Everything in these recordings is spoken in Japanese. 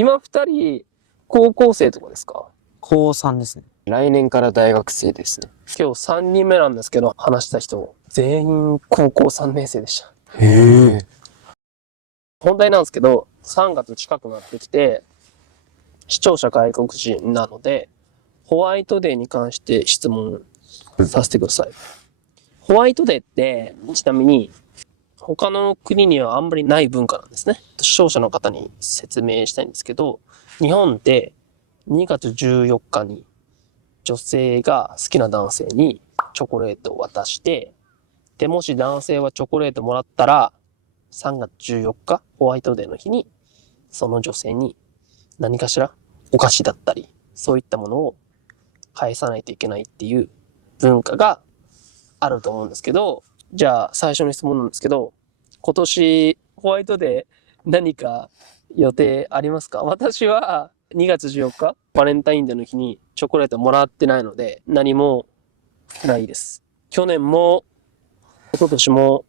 今二人、高校生とかですか？高3ですね。来年から大学生ですね。今日3人目なんですけど、話した人、全員高校3年生でした。へえ。本題なんですけど、3月近くなってきて、視聴者外国人なので、ホワイトデーに関して質問させてください。ホワイトデーって、ちなみに、他の国にはあんまりない文化なんですね。視聴者の方に説明したいんですけど、日本って2月14日に女性が好きな男性にチョコレートを渡して、で、もし男性はチョコレートもらったら、3月14日、ホワイトデーの日に、その女性に何かしらお菓子だったり、そういったものを返さないといけないっていう文化があると思うんですけど、じゃあ最初の質問なんですけど、今年ホワイトデー何か予定ありますか？私は2月14日、バレンタインデーの日にチョコレートもらってないので何もないです。去年も一昨年も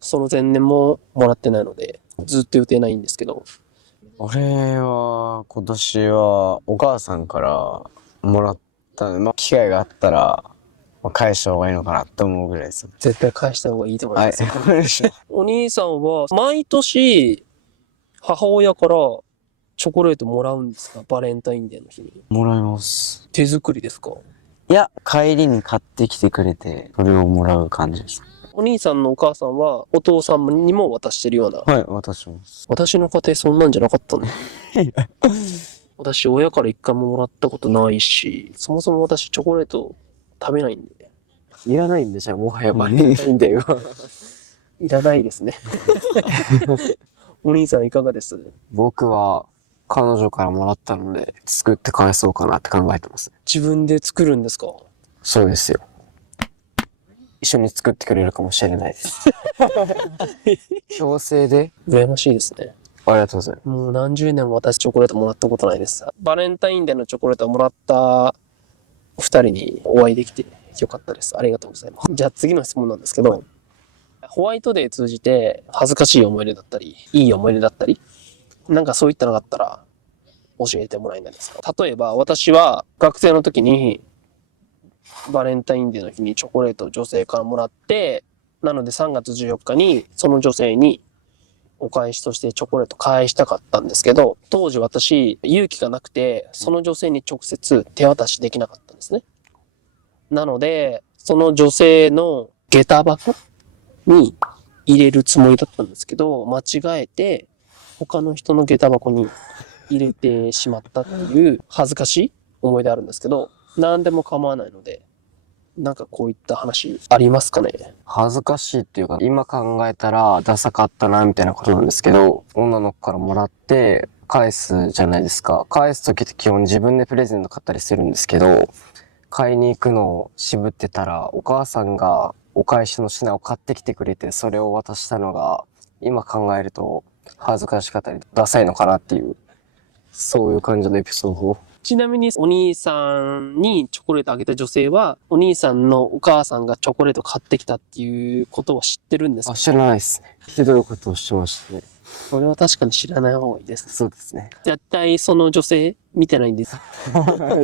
その前年ももらってないのでずっと予定ないんですけど。俺は今年はお母さんからもらったので、機会があったら、返した方がいいのかなって思うぐらいです。絶対返した方がいいと思います。はい。お兄さんは毎年母親からチョコレートもらうんですか？バレンタインデーの日に。もらいます。手作りですか？いや、帰りに買ってきてくれて、それをもらう感じです。お兄さんのお母さんはお父さんにも渡してるような。はい、渡します。私の家庭そんなんじゃなかったんだ。私親から一回ももらったことないし、そもそも私チョコレート食べないんで。いらないんで、じゃあもはやバレンタインデーが。いらないですね。お兄さんいかがです？僕は彼女からもらったので、作って返そうかなって考えてます。自分で作るんですか？そうですよ。一緒に作ってくれるかもしれないです。強制で。羨ましいですね。ありがとうございます。もう何十年も私チョコレートもらったことないです。バレンタインデーのチョコレートをもらったお二人にお会いできてよかったです。ありがとうございます。じゃあ次の質問なんですけど、ホワイトデー通じて恥ずかしい思い出だったり、いい思い出だったり、なんかそういったのがあったら教えてもらえないですか？例えば私は学生の時にバレンタインデーの日にチョコレートを女性からもらって、なので3月14日にその女性にお返しとしてチョコレート返したかったんですけど、当時私勇気がなくて、その女性に直接手渡しできなかったんですね。なので、その女性の下駄箱に入れるつもりだったんですけど、間違えて他の人の下駄箱に入れてしまったっていう恥ずかしい思い出あるんですけど、何でも構わないので、なんかこういった話ありますかね？恥ずかしいっていうか、今考えたらダサかったなみたいなことなんですけど、女の子からもらって返すじゃないですか。返す時って基本自分でプレゼント買ったりするんですけど、買いに行くのを渋ってたら、お母さんがお返しの品を買ってきてくれて、それを渡したのが、今考えると恥ずかしかったり、ダサいのかなっていう、そういう感じのエピソード。ちなみにお兄さんにチョコレートあげた女性は、お兄さんのお母さんがチョコレート買ってきたっていうことを知ってるんですか？知らないですね。ひどいことをしてましたね。それは確かに知らない方がいいです。そうですね。絶対その女性見てないんです。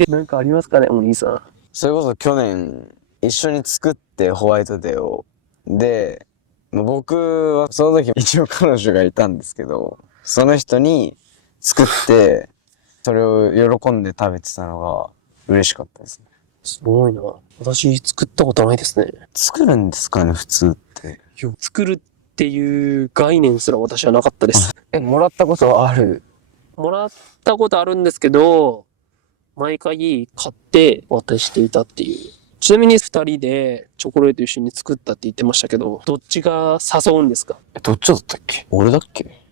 なんかありますかね、お兄さん。それこそ去年、一緒に作ってホワイトデーを。で、僕はその時一応彼女がいたんですけど、その人に作って、それを喜んで食べてたのが嬉しかったですね。すごいな。私作ったことないですね。作るんですかね、普通って。作るっていう概念すら私はなかったです。もらったことはある？もらったことあるんですけど、毎回買って渡していたっていう。ちなみに二人でチョコレート一緒に作ったって言ってましたけど、どっちが誘うんですか？どっちだったっけ？俺だっけ？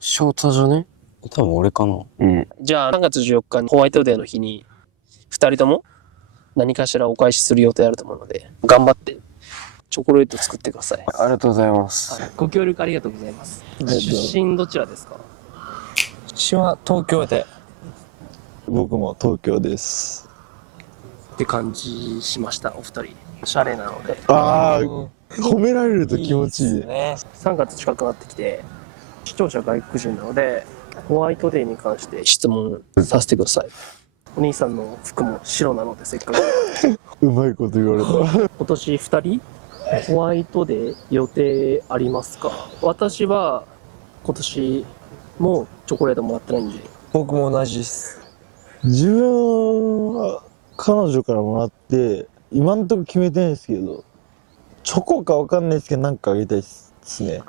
翔太じゃね？多分俺かな。うん。じゃあ3月14日にホワイトデーの日に二人とも何かしらお返しする予定あると思うので、頑張ってチョコレート作ってください。ありがとうございます。ご協力ありがとうございます。出身どちらですか？うちは東京で。僕も東京です。って感じしました、お二人。おしゃれなので。ああ、褒められると気持ちいい。3月近くなってきて、視聴者外国人なので、ホワイトデーに関して質問させてください。お兄さんの服も白なので、せっかく。うまいこと言われた。今年2人ホワイトデー予定ありますか？私は今年もチョコレートもらってないんで。僕も同じです。自分は彼女からもらって、今んとこ決めてないですけど、チョコかわかんないですけど、なんかあげたいですね。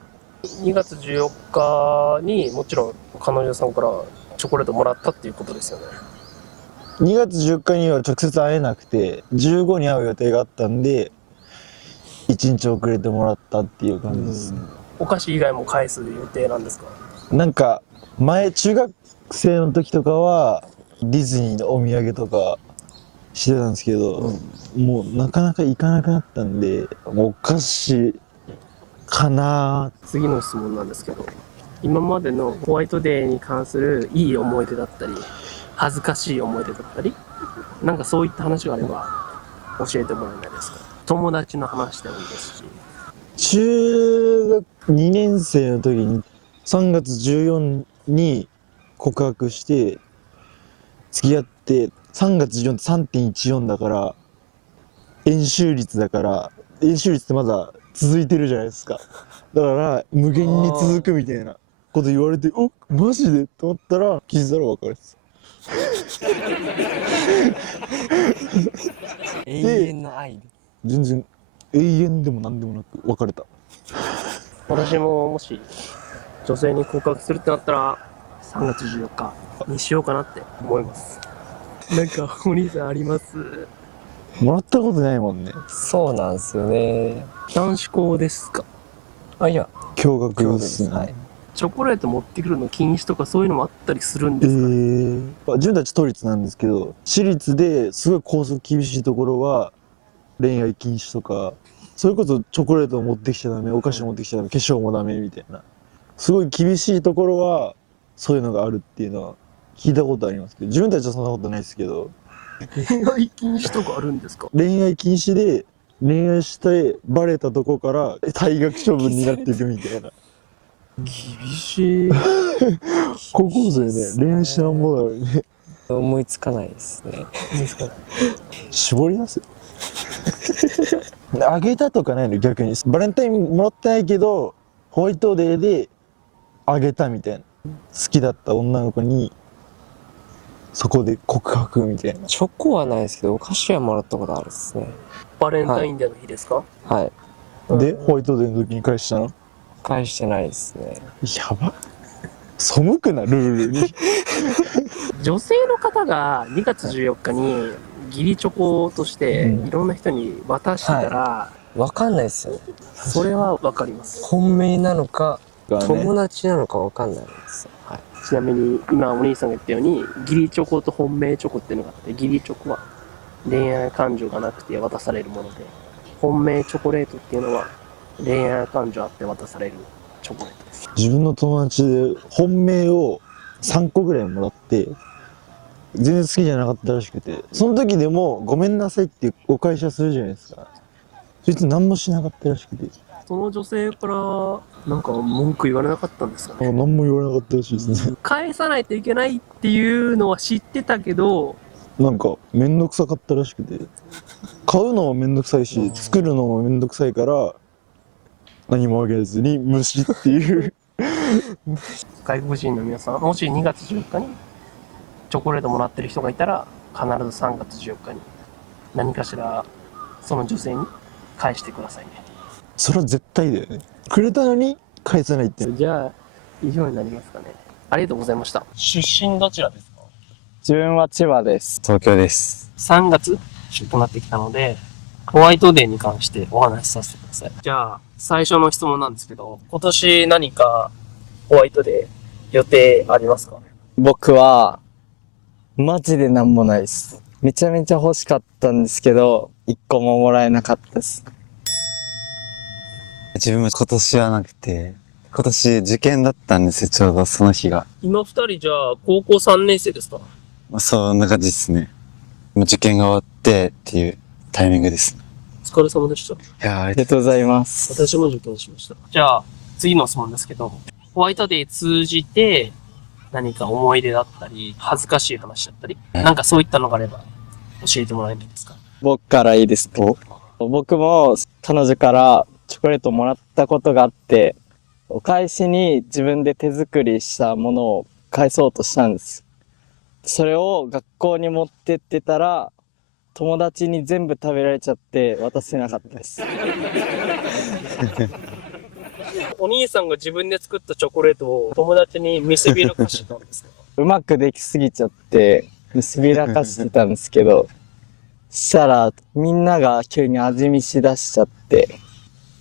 2月14日にもちろん彼女さんからチョコレートもらったっていうことですよね。2月10日には直接会えなくて、15に会う予定があったんで、1日遅れてもらったっていう感じですね。お菓子以外も返す予定なんですか？なんか、前、中学生の時とかは、ディズニーのお土産とかしてたんですけど、もうなかなか行かなくなったんで、もうお菓子かな。次の質問なんですけど、今までのホワイトデーに関するいい思い出だったり、恥ずかしい思い出だったり、なんかそういった話があれば教えてもらえないですか？友達の話でもいいですし。中学2年生の時に3月14に告白して付き合って、3月14って3.14だから、円周率だから、円周率ってまだ続いてるじゃないですか。だから無限に続くみたいなこと言われて、お、マジでと思ったら気づいたら別れてた。永遠の愛で。全然永遠でも何でもなく別れた。私ももし女性に告白するってなったら3月14日にしようかなって思います。なんかお兄さんあります？もらったことないもんね。そうなんですよね。男子校ですか？あ、いや、驚愕ですね。はい。チョコレート持ってくるの禁止とかそういうのもあったりするんですかね？自分たち都立なんですけど、私立ですごい校則厳しいところは恋愛禁止とか、それこそチョコレートを持ってきちゃダメ、お菓子を持ってきちゃダメ、化粧もダメみたいな、すごい厳しいところはそういうのがあるっていうのは聞いたことありますけど、自分たちはそんなことないですけど、恋愛禁止とかあるんですか？恋愛禁止で恋愛してバレたとこから退学処分になっていくみたいな。厳しい。高校生ね、恋愛しなんぼだのにね、思いつかないですね。絞り出す。あげたとかないの？逆にバレンタインもらってないけどホワイトデーであげたみたいな、好きだった女の子にそこで告白みたいな。チョコはないですけど、お菓子はもらったことあるっすね。バレンタインデーの日ですか？はい。でホワイトデーの時に返したの？返してないですね。やば、背くなルールに。女性の方が2月14日に義理チョコとしていろんな人に渡してたら、わかんないですよね。それはわかります。本命なのか、がね友達なのかわかんないんですよ。はい。ちなみに今お兄さんが言ったように義理チョコと本命チョコっていうのがあって、義理チョコは恋愛感情がなくて渡されるもので、本命チョコレートっていうのは恋愛感情あって渡されるチョコレートです。自分の友達で本命を3個ぐらいもらって全然好きじゃなかったらしくて、その時でもごめんなさいってお返しはするじゃないですか。別に何もしなかったらしくて、その女性からなんか文句言われなかったんですかね？何も言われなかったらしいですね。返さないといけないっていうのは知ってたけど、なんか面倒くさかったらしくて、買うのも面倒くさいし作るのも面倒くさいから何もあげずに無視っていう外国人の皆さん、もし2月14日にチョコレートもらってる人がいたら、必ず3月14日に何かしらその女性に返してくださいね。それは絶対だよね。くれたのに返さないって。じゃあ以上になりますかね。ありがとうございました。出身どちらですか？自分は千葉です。東京です。3月となってきたので、ホワイトデーに関してお話しさせてください。じゃあ最初の質問なんですけど、今年何かホワイトデー予定ありますか？僕は、マジでなんもないです。めちゃめちゃ欲しかったんですけど、一個ももらえなかったです。自分も今年はなくて、今年受験だったんですよ、ちょうどその日が。今2人じゃあ高校3年生ですか？そんな感じですね。もう受験が終わってっていうタイミングです。お疲れ様でした。いやー、ありがとうございます。私も受験しました。じゃあ次の質問ですけど、ホワイトデー通じて何か思い出だったり、恥ずかしい話だったり、なんかそういったのがあれば教えてもらえないですか？僕からいいですか？僕も彼女からチョコレートをもらったことがあって、お返しに自分で手作りしたものを返そうとしたんです。それを学校に持ってってたら、友達に全部食べられちゃって渡せなかったです。お兄さんが自分で作ったチョコレートを友達に見せびらかしてたんですか？うまくできすぎちゃって見せびらかしてたんですけど、したらみんなが急に味見しだしちゃって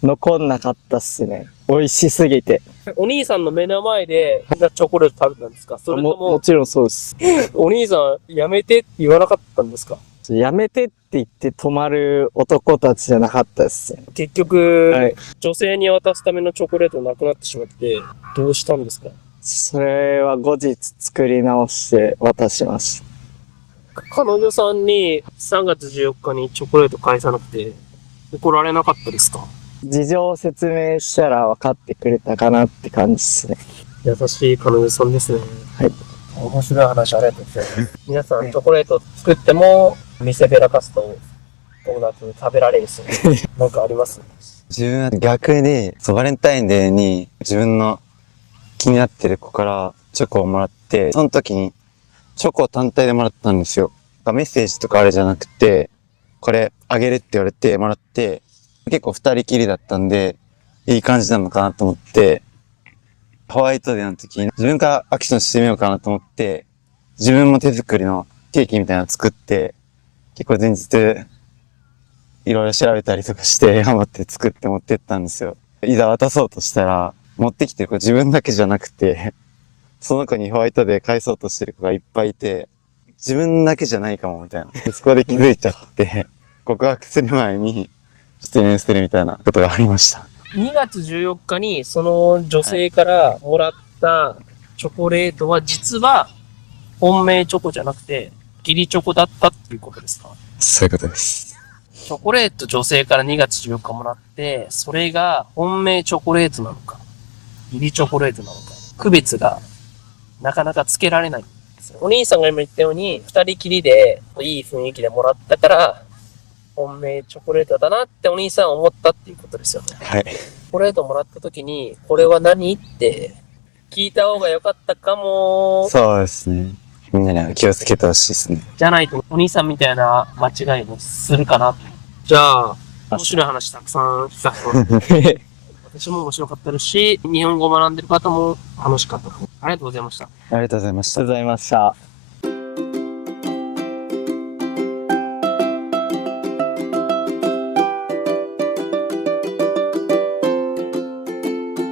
残んなかったっすね。美味しすぎて。お兄さんの目の前でみんなチョコレート食べたんですか？それとも、もちろんそうです。お兄さんやめてって言わなかったんですか？やめてって言って止まる男たちじゃなかったですね。結局、はい。女性に渡すためのチョコレートなくなってしまって、どうしたんですか？それは後日作り直して渡しました。彼女さんに3月14日にチョコレート返さなくて怒られなかったですか？事情を説明したら分かってくれたかなって感じですね。優しい彼女さんですね。はい。面白い話ありがとうございます。皆さんチョコレート作っても見せびらかすと友達に食べられるですよね。なんかあります？自分は逆に、バレンタインデーに自分の気になってる子からチョコをもらって、その時にチョコを単体でもらったんですよ。メッセージとかあれじゃなくて、これあげるって言われてもらって、結構二人きりだったんで、いい感じなのかなと思って、ホワイトデーの時に自分からアクションしてみようかなと思って、自分も手作りのケーキみたいなの作って、結構前日いろいろ調べたりとかして頑張って作って持ってったんですよ。いざ渡そうとしたら、持ってきてる子自分だけじゃなくて、その子にホワイトデー返そうとしてる子がいっぱいいて、自分だけじゃないかもみたいな。そこで気づいちゃって、告白する前に失恋するみたいなことがありました。2月14日にその女性からもらったチョコレートは実は本命チョコじゃなくて義理チョコだったっていうことですか？そういうことです。チョコレート女性から2月14日もらって、それが本命チョコレートなのか、義理チョコレートなのか、区別がなかなかつけられないんですよ。お兄さんが今言ったように、二人きりでいい雰囲気でもらったから、本命チョコレートだなってお兄さんは思ったっていうことですよね。はい。チョコレートもらった時に、これは何って聞いた方が良かったかも。そうですね。みんなには気をつけてほしいですね。じゃないとお兄さんみたいな間違いもするかな。じゃあ、面白い話たくさん聞かせてもらって。私も面白かったですし、日本語を学んでる方も楽しかった。ありがとうございました。ありがとうございましたありがとう。ございました。